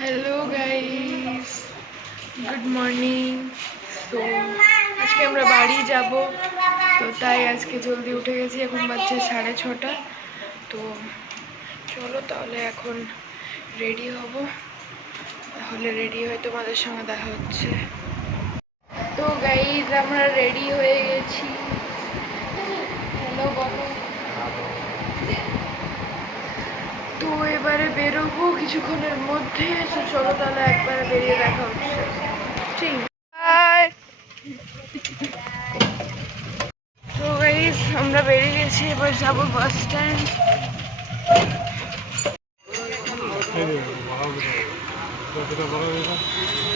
Hello guys, good morning. তো আজকে আমরা বাড়ি যাব, তো তাই আজকে জলদি উঠে গেছি। এখন বাজছে 6:30। তো চলো তাহলে এখন রেডি হব, তাহলে রেডি হয়ে তোমাদের সঙ্গে দেখা হচ্ছে। তো গাইস আমরা রেডি হয়ে গেছি। হ্যালো বলো। তো এবারে বেরোবো কিছুক্ষণের মধ্যে। তো চলো তাহলে একবারে বেরিয়ে দেখা হচ্ছে। ঠিক তো গাইস আমরা বেরিয়ে গেছি, এবার যাবো বাস স্ট্যান্ড।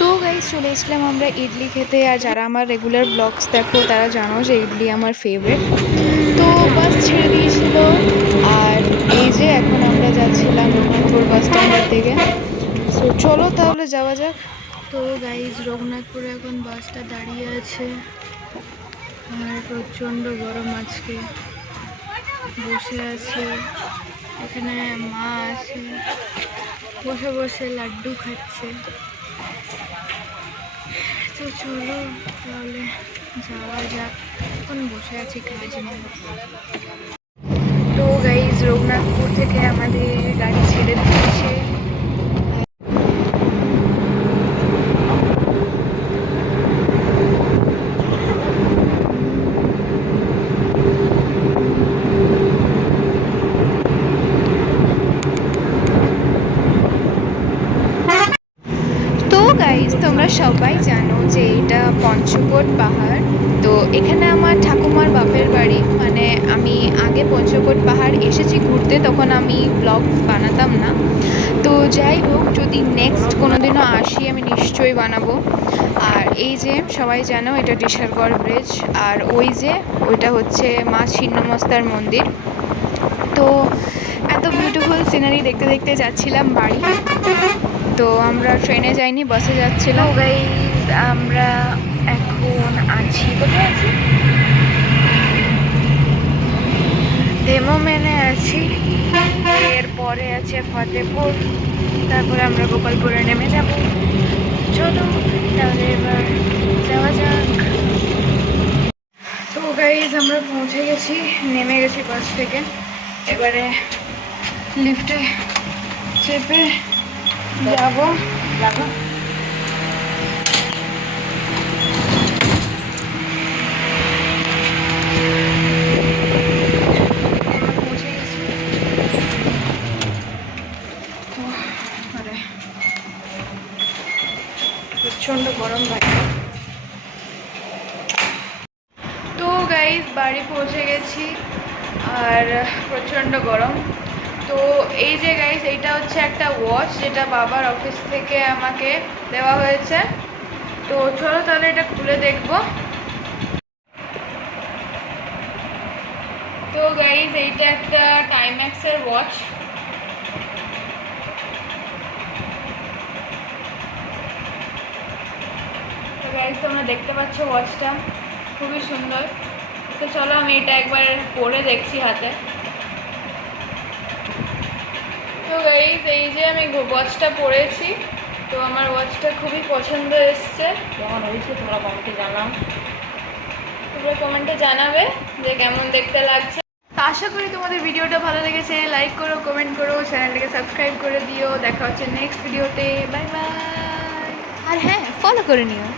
তো গাইস চলে এসেছিলাম আমরা ইডলি খেতে। আর যারা আমার রেগুলার ব্লগস দেখো তারা জানো যে ইডলি আমার ফেভারিট। তো বাস ছেড়ে দিয়েছিল, আর এই যে এখন আমরা যাচ্ছিলাম রঘুনাথপুর বাস স্ট্যান্ডের দিকে। তো চলো তাহলে যাওয়া যাক। তো গাইস রঘুনাথপুরে এখন বাসটা দাঁড়িয়ে আছে, আর প্রচণ্ড গরম আজকে। বসে আছে এখানে, মা আছে, বসে বসে লাড্ডু খাচ্ছে। তো চলো তাহলে যাওয়া যাক, এখন বসে আছি কাজ নিয়ে। তো গাইজ রঘুনাথপুর থেকে আমাদের গাড়ি ছেড়ে দিয়েছে। তো গাইজ তোমরা সবাই জানো যে এটা পঞ্চকোট পাহাড়। তো এখানে আমার ঠাকুমার বাপের বাড়ি, মানে আমি আগে পঞ্চকোট পাহাড় এসেছি ঘুরতে, তখন আমি ব্লগস বানাতাম না। তো যাই হোক, যদি নেক্সট কোনো দিনও আসি আমি নিশ্চয়ই বানাবো। আর এই যে সবাই জানো এটা ডিশারগড় ব্রিজ, আর ওই যে ওইটা হচ্ছে মা ছিন্নমস্তার মন্দির। তো এত বিউটিফুল সিনারি দেখতে দেখতে যাচ্ছিলাম বাড়ি। তো আমরা ট্রেনে যাইনি, বাসে যাচ্ছিলাম। গাইস আমরা এখন আছি, কোথায় আছি? ডেমো মেনে আছি, এরপরে আছে ফতেপুর, তারপরে আমরা গোপালপুরে নেমে যাব। চলো তাহলে এবার যাওয়া যাক। তো গাইস আমরা পৌঁছে গেছি, নেমে গেছি বাস থেকে। এবারে লিফটে চেপে যাবো। প্রচন্ড গরম ভাই। তো গাইস বাড়ি পৌঁছে গেছি, আর প্রচন্ড গরম। তো এই যে গাইস এইটা হচ্ছে একটা ওয়াচ, যেটা বাবার অফিস থেকে আমাকে দেওয়া হয়েছে। তো চলো তাহলে এটা খুলে দেখবো। তো গাইস এইটা একটা টাইম্যাক্সের ওয়াচ। তো গাইস তোমরা দেখতে পাচ্ছ ওয়াচটা খুবই সুন্দর। তো চলো আমি এটা একবার পরে দেখছি হাতে। তো গাইস এই যে আমি ওয়াচটা পরেছি, তো আমার ওয়াচটা খুবই পছন্দ এসছে। কেমন হয়েছে তোমরা কমেন্টে জানাও, তোমরা কমেন্টে জানাবে যে কেমন দেখতে লাগছে। আশা করি তোমাদের ভিডিওটা ভালো লেগেছে। লাইক করো, কমেন্ট করো, চ্যানেলটাকে সাবস্ক্রাইব করে দিও। দেখা হচ্ছে নেক্সট ভিডিওতে। Bye bye. আর হ্যাঁ, ফলো করে নিও।